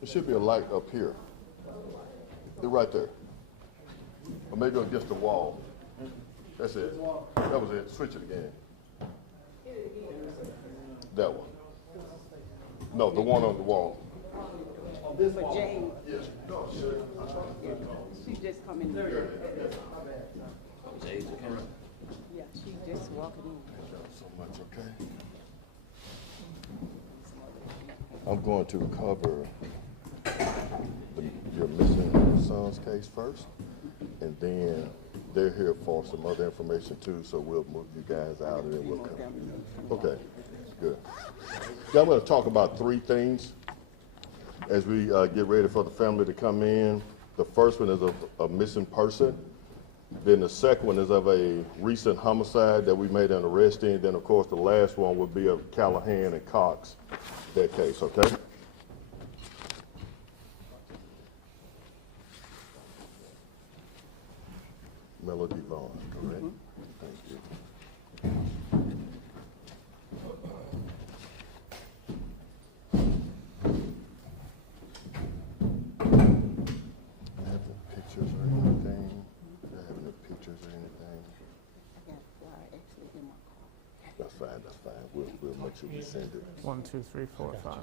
There should be a light up here. They're right there. Or maybe against the wall. That's it. That was it. Switch it again. That one. No, the one on the wall. For Jane, Yes. No, she's just coming in. Jade's okay. Yeah, she's just walking in. So much, okay? I'm going to cover your missing son's case first, and then they're here for some other information too, so we'll move you guys out and then we'll come. Okay, good. Now I'm going to talk about three things as we get ready for the family to come in. The first one is a missing person. Then the second one is of a recent homicide that we made an arrest in. Then, of course, the last one would be of Callihan and Cox, that case, okay? Melody Vaughn, correct? Thank you. Have the pictures or anything? Do I have any pictures or anything? I got a flyer actually in my car. That's fine, that's fine. We'll make sure we send it. 1, 2, 3, 4, 5.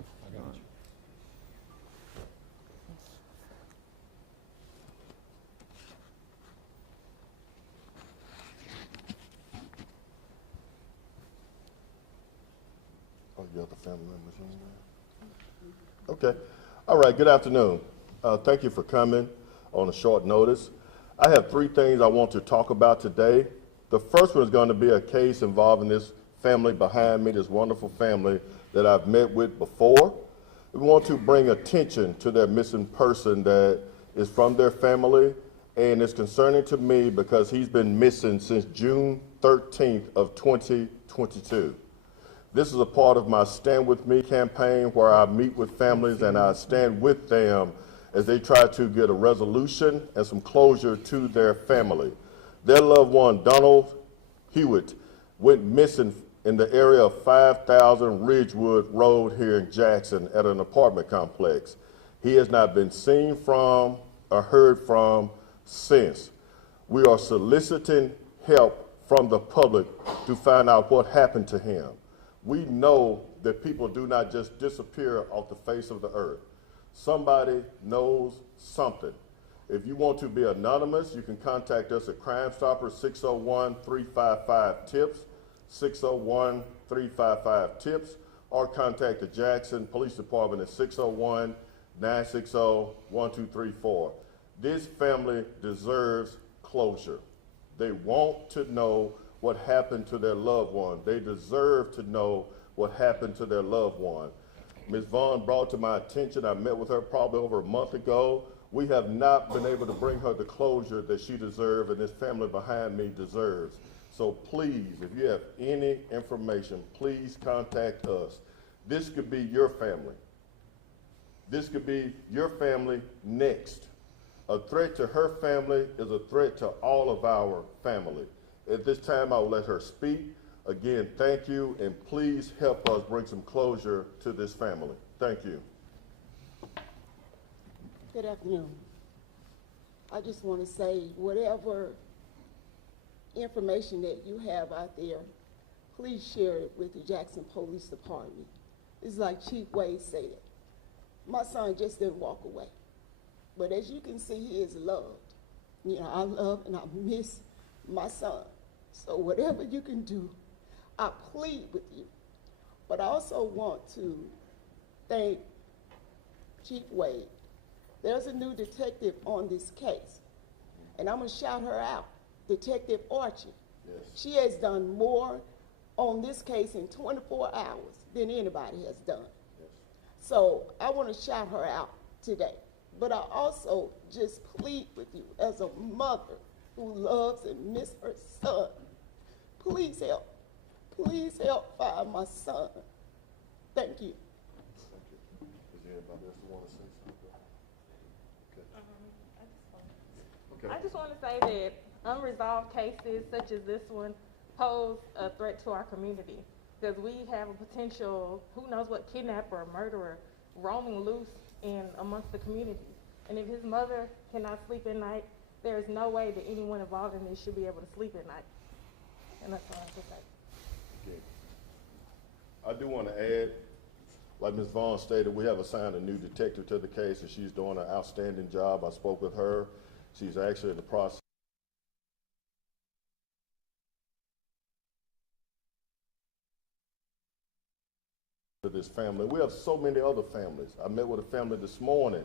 Oh, you got the family members in there? Okay. All right, good afternoon. Thank you for coming on a short notice. I have three things I want to talk about today. The first one is going to be a case involving this family behind me, this wonderful family that I've met with before. We want to bring attention to their missing person that is from their family, and it's concerning to me because he's been missing since June 13th of 2022. This is a part of my Stand With Me campaign where I meet with families and I stand with them as they try to get a resolution and some closure to their family. Their loved one, Donald Hewitt, went missing in the area of 5000 Ridgewood Road here in Jackson at an apartment complex. He has not been seen from or heard from since. We are soliciting help from the public to find out what happened to him. We know that people do not just disappear off the face of the earth. Somebody knows something. If you want to be anonymous, you can contact us at Crime Stoppers 601-355-TIPS, 601-355-TIPS, or contact the Jackson Police Department at 601-960-1234. This family deserves closure. They want to know what happened to their loved one. They deserve to know what happened to their loved one. Ms. Vaughn brought to my attention, I met with her probably over a month ago. We have not been able to bring her the closure that she deserves and this family behind me deserves. So please, if you have any information, please contact us. This could be your family. This could be your family next. A threat to her family is a threat to all of our family. At this time, I will let her speak. Again, thank you, and please help us bring some closure to this family. Thank you. Good afternoon. I just want to say whatever information that you have out there, please share it with the Jackson Police Department. It's like Chief Wade said, my son just didn't walk away. But as you can see, he is loved. You know, I love and I miss my son. So whatever you can do, I plead with you. But I also want to thank Chief Wade. There's a new detective on this case, and I'm gonna shout her out, Detective Archie. Yes. She has done more on this case in 24 hours than anybody has done. Yes. So I wanna shout her out today. But I also just plead with you as a mother who loves and misses her son. Please help. Please help find my son. Thank you. Thank you. Is there anybody else who want to say something? Okay. I just want to say that unresolved cases such as this one pose a threat to our community because we have a potential, who knows what, kidnapper or murderer roaming loose and amongst the community. And if his mother cannot sleep at night, there is no way that anyone involved in this should be able to sleep at night. And that's all I have to say. Okay. I do want to add, like Ms. Vaughn stated, we have assigned a new detective to the case, and she's doing an outstanding job. I spoke with her. She's actually in the process of this family. We have so many other families. I met with a family this morning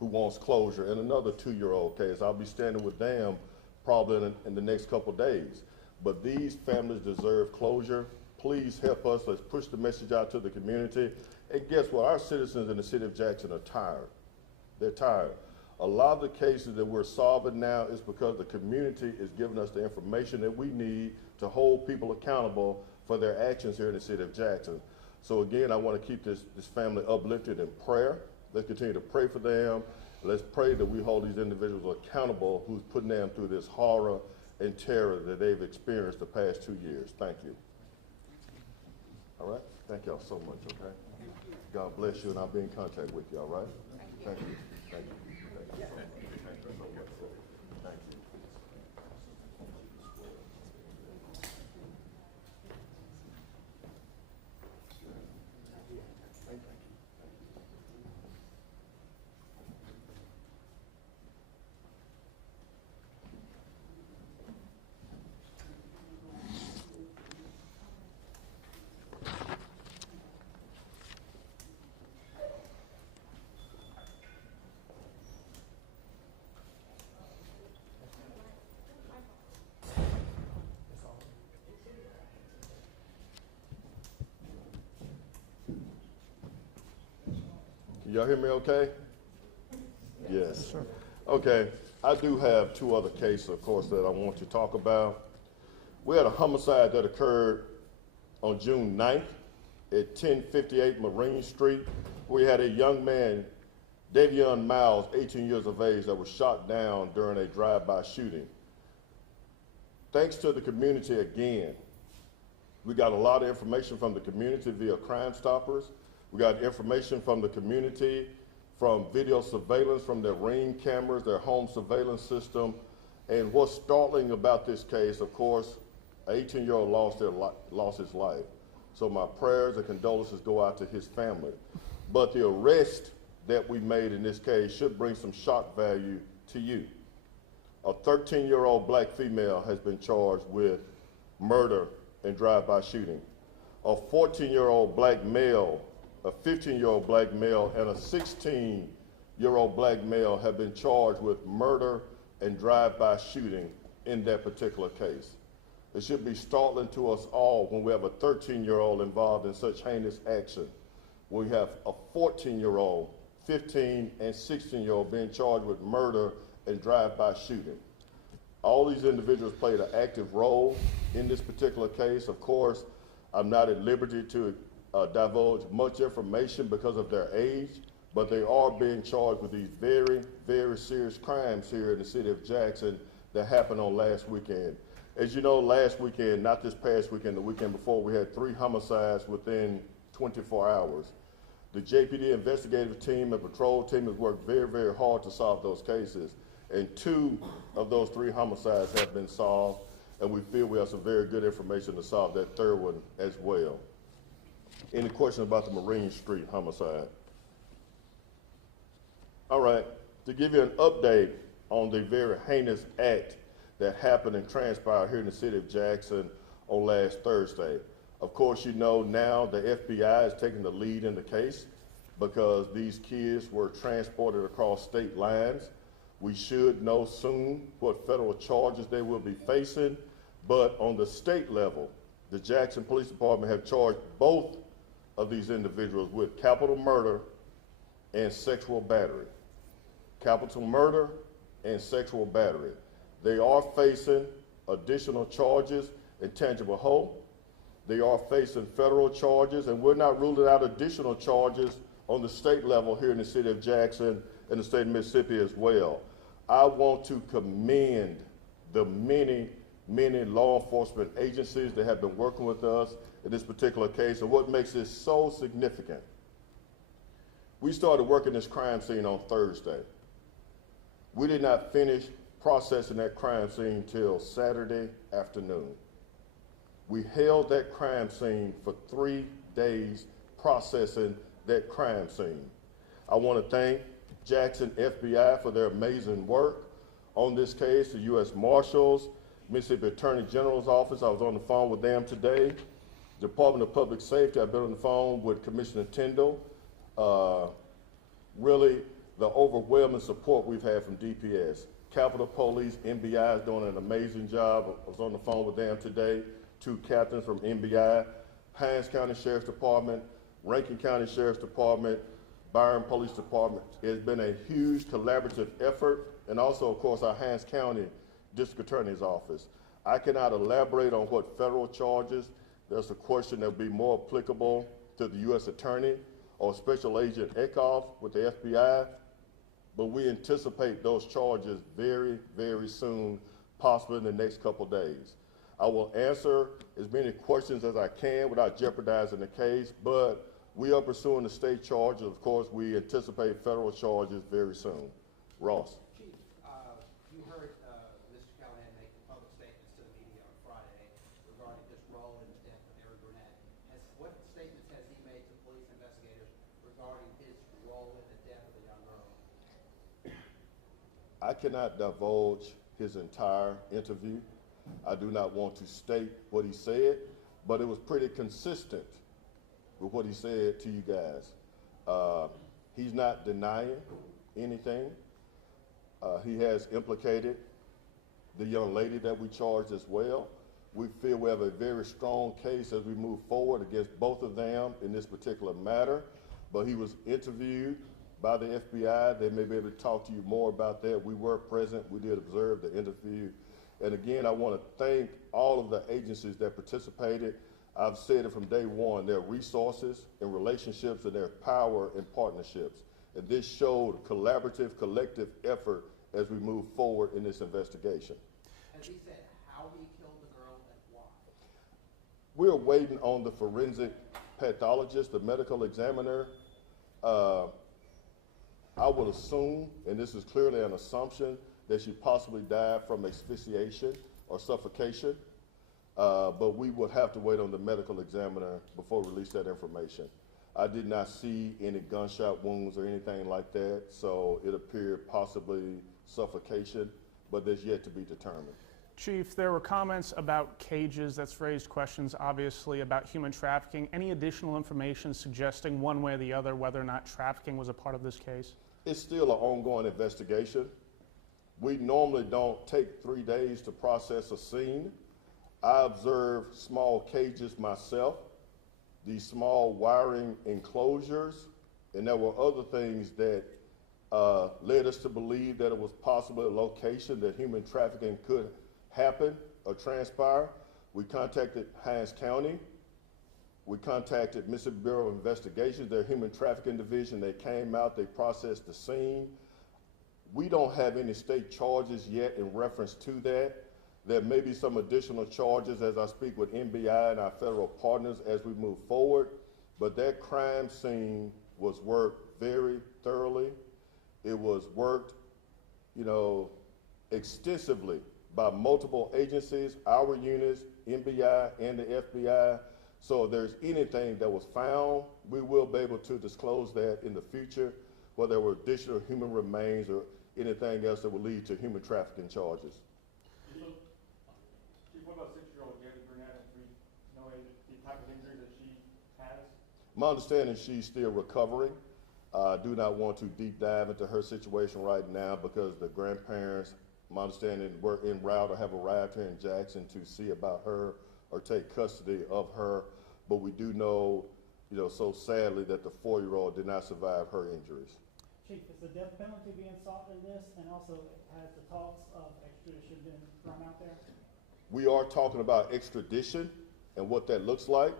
who wants closure, and another 2-year-old case. I'll be standing with them probably in the next couple of days. But these families deserve closure. Please help us. Let's push the message out to the community. And guess what? Our citizens in the city of Jackson are tired. They're tired. A lot of the cases that we're solving now is because the community is giving us the information that we need to hold people accountable for their actions here in the city of Jackson. So again, I want to keep this family uplifted in prayer. Let's continue to pray for them. Let's pray that we hold these individuals accountable who's putting them through this horror and terror that they've experienced the past 2 years. Thank you. All right? Thank y'all so much, okay? God bless you, and I'll be in contact with you, all right? Thank you. Thank you. Thank you so much. Thank you so much. Thank you. Y'all hear me okay? Yes. Sure. Okay, I do have 2 other cases, of course, that I want to talk about. We had a homicide that occurred on June 9th at 1058 Marine Street. We had a young man, Davion Miles, 18 years of age, that was shot down during a drive-by shooting. Thanks to the community again, we got a lot of information from the community via Crime Stoppers. We got information from the community, from video surveillance, from their Ring cameras, their home surveillance system. And what's startling about this case, of course, an 18-year-old lost his life. So my prayers and condolences go out to his family. But the arrest that we made in this case should bring some shock value to you. A 13-year-old black female has been charged with murder and drive-by shooting. A 14-year-old black male, a 15-year-old black male, and a 16-year-old black male have been charged with murder and drive-by shooting in that particular case. It should be startling to us all when we have a 13-year-old involved in such heinous action. We have a 14-year-old, 15, and 16-year-old being charged with murder and drive-by shooting. All these individuals played an active role in this particular case. Of course, I'm not at liberty to divulge much information because of their age, but they are being charged with these very, very serious crimes here in the city of Jackson that happened on last weekend. As you know, last weekend, not this past weekend, the weekend before, we had 3 homicides within 24 hours. The JPD investigative team and patrol team has worked very, very hard to solve those cases. And 2 of those 3 homicides have been solved, and we feel we have some very good information to solve that 3rd one as well. Any questions about the Marine Street homicide? All right, to give you an update on the very heinous act that happened and transpired here in the city of Jackson on last Thursday. Of course, you know now the FBI is taking the lead in the case because these kids were transported across state lines. We should know soon what federal charges they will be facing, but on the state level, the Jackson Police Department have charged both of these individuals with capital murder and sexual battery. Capital murder and sexual battery. They are facing additional charges in Tangipahoa. They are facing federal charges, and we're not ruling out additional charges on the state level here in the city of Jackson and the state of Mississippi as well. I want to commend the many law enforcement agencies that have been working with us in this particular case. And what makes this so significant, We started working this crime scene on Thursday. We did not finish processing that crime scene till Saturday afternoon. We held that crime scene for 3 days processing that crime scene. I want to thank Jackson FBI for their amazing work on this case, the U.S. Marshals, Mississippi Attorney General's Office. I was on the phone with them today. Department of Public Safety, I've been on the phone with Commissioner Tyndall. Really, the overwhelming support we've had from DPS. Capitol Police, NBI is doing an amazing job. I was on the phone with them today. 2 captains from NBI, Hines County Sheriff's Department, Rankin County Sheriff's Department, Byron Police Department. It's been a huge collaborative effort, and also, of course, our Hines County District Attorney's Office. I cannot elaborate on what federal charges. There's a question that would be more applicable to the U.S. Attorney or Special Agent Eckhoff with the FBI, but we anticipate those charges very, very soon, possibly in the next couple days. I will answer as many questions as I can without jeopardizing the case, but we are pursuing the state charges. Of course, we anticipate federal charges very soon. Ross. Chief, you heard Mr. Callihan make public statements to the media on Friday regarding his role in the death of Erin Brunett. What statements has he made to police investigators regarding his role in the death of the young girl? I cannot divulge his entire interview. I do not want to state what he said, but it was pretty consistent with what he said to you guys. He's not denying anything. He has implicated the young lady that we charged as well. We feel we have a very strong case as we move forward against both of them in this particular matter, but he was interviewed by the FBI. They may be able to talk to you more about that. We were present. We did observe the interview. And again, I want to thank all of the agencies that participated. I've said it from day one, their resources and relationships and their power and partnerships. And this showed collaborative, collective effort as we move forward in this investigation. Has he said how he killed the girl and why? We're waiting on the forensic pathologist, the medical examiner. I would assume, and this is clearly an assumption, that she possibly died from asphyxiation or suffocation, but we would have to wait on the medical examiner before we release that information. I did not see any gunshot wounds or anything like that, so it appeared possibly suffocation, but there's yet to be determined. Chief, there were comments about cages. That's raised questions, obviously, about human trafficking. Any additional information suggesting one way or the other whether or not trafficking was a part of this case? It's still an ongoing investigation. We normally don't take 3 days to process a scene. I observed small cages myself, these small wiring enclosures, and there were other things that led us to believe that it was possibly a location that human trafficking could happen or transpire. We contacted Hines County. We contacted Mississippi Bureau of Investigations, their human trafficking division. They came out, they processed the scene. We don't have any state charges yet in reference to that. There may be some additional charges as I speak with NBI and our federal partners as we move forward, but that crime scene was worked very thoroughly. It was worked, extensively by multiple agencies, our units, NBI and the FBI. So if there's anything that was found, we will be able to disclose that in the future, whether there were additional human remains or anything else that would lead to human trafficking charges. What about 6-year-old Callie Brunett? Do we know the type of injury that she has? My understanding, she's still recovering. I do not want to deep dive into her situation right now because the grandparents, my understanding, were en route or have arrived here in Jackson to see about her or take custody of her. But we do know, so sadly that the 4-year-old did not survive her injuries. Chief, is the death penalty being sought in this, and also has the talks of extradition been thrown out there? We are talking about extradition and what that looks like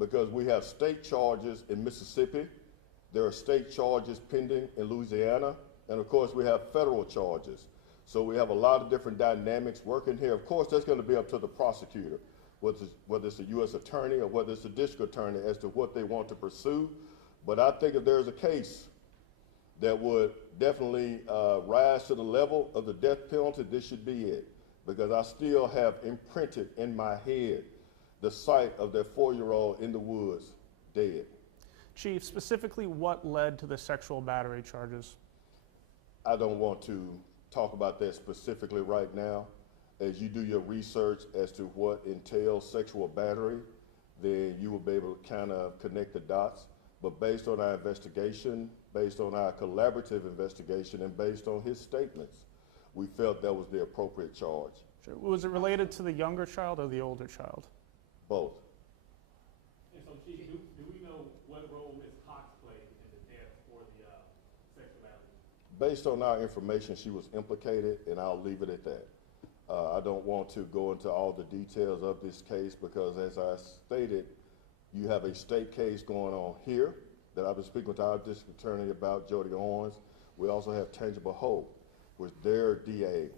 because we have state charges in Mississippi. There are state charges pending in Louisiana. And of course, we have federal charges. So we have a lot of different dynamics working here. Of course, that's going to be up to the prosecutor, whether it's a U.S. attorney or whether it's a district attorney as to what they want to pursue. But I think if there's a case that would definitely rise to the level of the death penalty, this should be it. Because I still have imprinted in my head the sight of that 4-year-old in the woods, dead. Chief, specifically what led to the sexual battery charges? I don't want to talk about that specifically right now. As you do your research as to what entails sexual battery, then you will be able to kind of connect the dots. But based on our investigation, based on our collaborative investigation, and based on his statements, we felt that was the appropriate charge. Sure. Was it related to the younger child or the older child? Both. And so, Chief, do we know what role Ms. Cox played in the death or the sexual battery? Based on our information, she was implicated, and I'll leave it at that. I don't want to go into all the details of this case because, as I stated, you have a state case going on here that I've been speaking with our district attorney about, Jody Owens. We also have Tangipahoa, which their DA,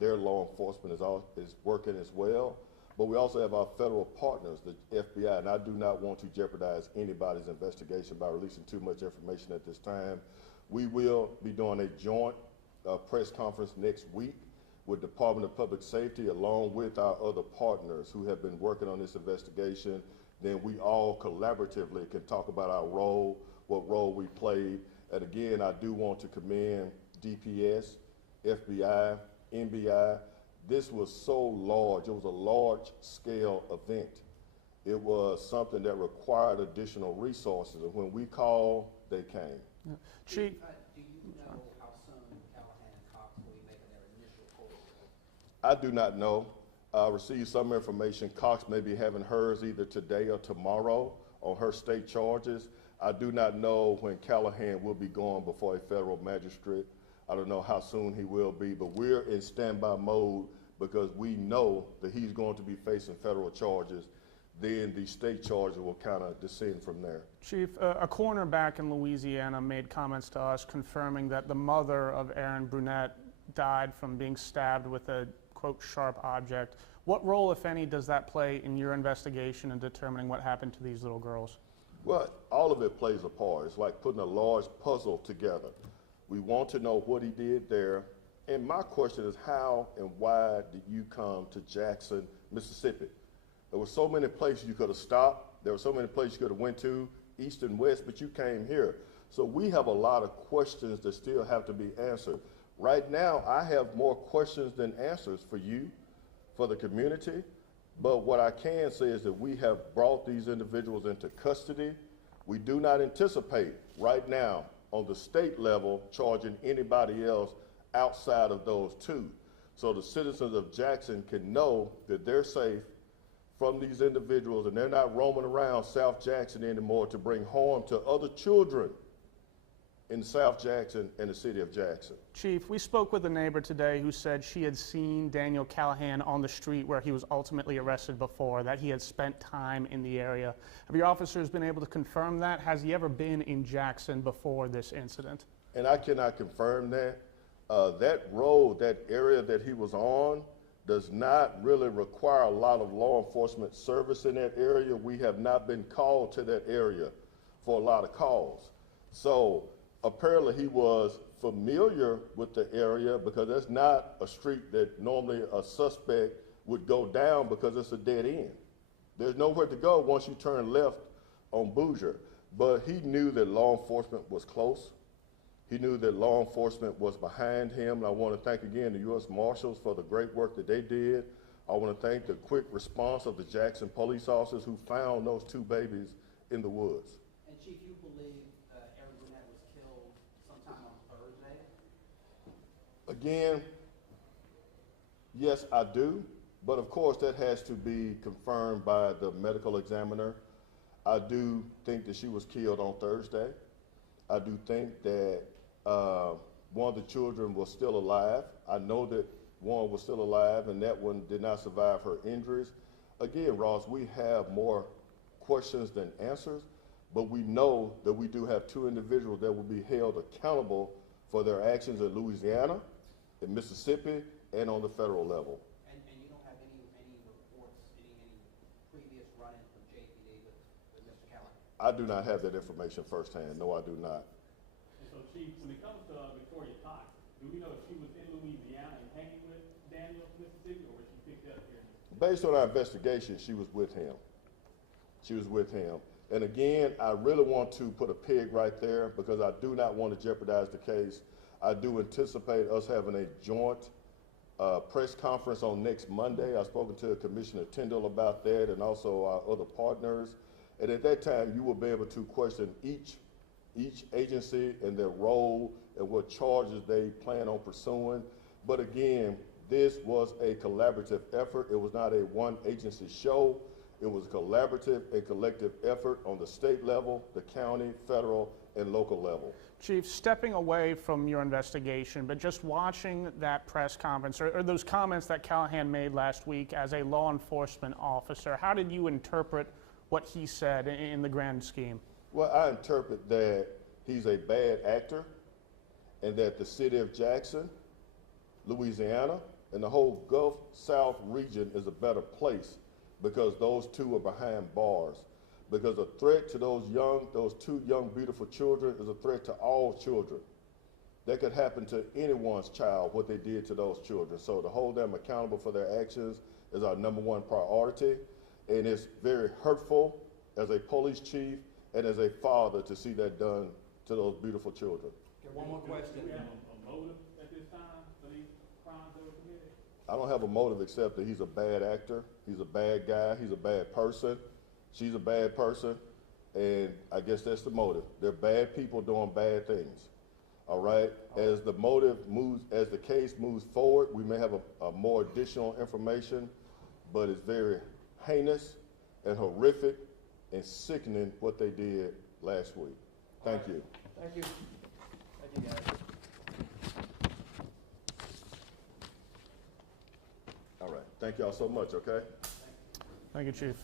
their law enforcement is working as well. But we also have our federal partners, the FBI, and I do not want to jeopardize anybody's investigation by releasing too much information at this time. We will be doing a joint press conference next week with Department of Public Safety along with our other partners who have been working on this investigation. Then we all collaboratively can talk about our role, what role we played. And again, I do want to commend DPS, FBI, NBI. This was so large, it was a large scale event. It was something that required additional resources, and when we called, they came. Yeah. Chief, Do you know how soon Callihan and Cox will be making their initial court report? I do not know. I received some information. Cox may be having hers either today or tomorrow on her state charges. I do not know when Callihan will be going before a federal magistrate. I don't know how soon he will be, but we're in standby mode because we know that he's going to be facing federal charges. Then the state charges will kind of descend from there. Chief, a coroner back in Louisiana made comments to us confirming that the mother of Erin Brunett died from being stabbed with a, quote, sharp object. What role, if any, does that play in your investigation in determining what happened to these little girls? Well, all of it plays a part. It's like putting a large puzzle together. We want to know what he did there. And my question is, how and why did you come to Jackson, Mississippi? There were so many places you could have stopped. There were so many places you could have went to, east and west, but you came here. So we have a lot of questions that still have to be answered. Right now, I have more questions than answers for you, for the community. But what I can say is that we have brought these individuals into custody. We do not anticipate right now on the state level charging anybody else outside of those two. So the citizens of Jackson can know that they're safe from these individuals and they're not roaming around South Jackson anymore to bring harm to other children in South Jackson and the city of Jackson. Chief, we spoke with a neighbor today who said she had seen Daniel Callihan on the street where he was ultimately arrested before, that he had spent time in the area. Have your officers been able to confirm that? Has he ever been in Jackson before this incident? And I cannot confirm that. That road, that area that he was on, does not really require a lot of law enforcement service in that area. We have not been called to that area for a lot of calls. So apparently he was familiar with the area because that's not a street that normally a suspect would go down because it's a dead end. There's nowhere to go once you turn left on Bouger. But he knew that law enforcement was close. He knew that law enforcement was behind him. And I want to thank again the U.S. Marshals for the great work that they did. I want to thank the quick response of the Jackson police officers who found those two babies in the woods. And Chief, you believe Erin Brunett was killed sometime on Thursday? Again, yes, I do. But of course, that has to be confirmed by the medical examiner. I do think that she was killed on Thursday. I do think that one of the children was still alive. I know that one was still alive and that one did not survive her injuries. Again, Ross, we have more questions than answers, but we know that we do have two individuals that will be held accountable for their actions in Louisiana, in Mississippi, and on the federal level. And you don't have any reports, any previous run-in from JPD with Mr. Callihan? I do not have that information firsthand. No, I do not. And so, Chief, when it comes to Victoria Cox, do we know if she was in Louisiana and hanging with Daniel, Mississippi, or was she picked up here? Based on our investigation, she was with him. She was with him. And again, I really want to put a peg right there because I do not want to jeopardize the case. I do anticipate us having a joint press conference on next Monday. I've spoken to Commissioner Tyndall about that and also our other partners. And at that time, you will be able to question each agency and their role and what charges they plan on pursuing. But again, this was a collaborative effort. It was not a one agency show. It was a collaborative and collective effort on the state level, the county, federal, and local level. Chief, stepping away from your investigation, but just watching that press conference or those comments that Callihan made last week as a law enforcement officer, how did you interpret what he said in the grand scheme? Well, I interpret that he's a bad actor and that the city of Jackson, Louisiana, and the whole Gulf South region is a better place because those two are behind bars. Because a threat to those two young, beautiful children is a threat to all children. That could happen to anyone's child, what they did to those children. So to hold them accountable for their actions is our #1 priority. And it's very hurtful as a police chief and as a father to see that done to those beautiful children. Okay, one more question. Do we have a motive at this time for these crimes that were committed? I don't have a motive except that he's a bad actor, he's a bad guy, he's a bad person, she's a bad person, and I guess that's the motive. They're bad people doing bad things. All right, as the motive moves, as the case moves forward, we may have a more additional information, but it's very heinous and horrific and sickening what they did last week. Thank you. Thank you. Thank you, guys. All right, thank y'all so much, okay? Thank you, Chief.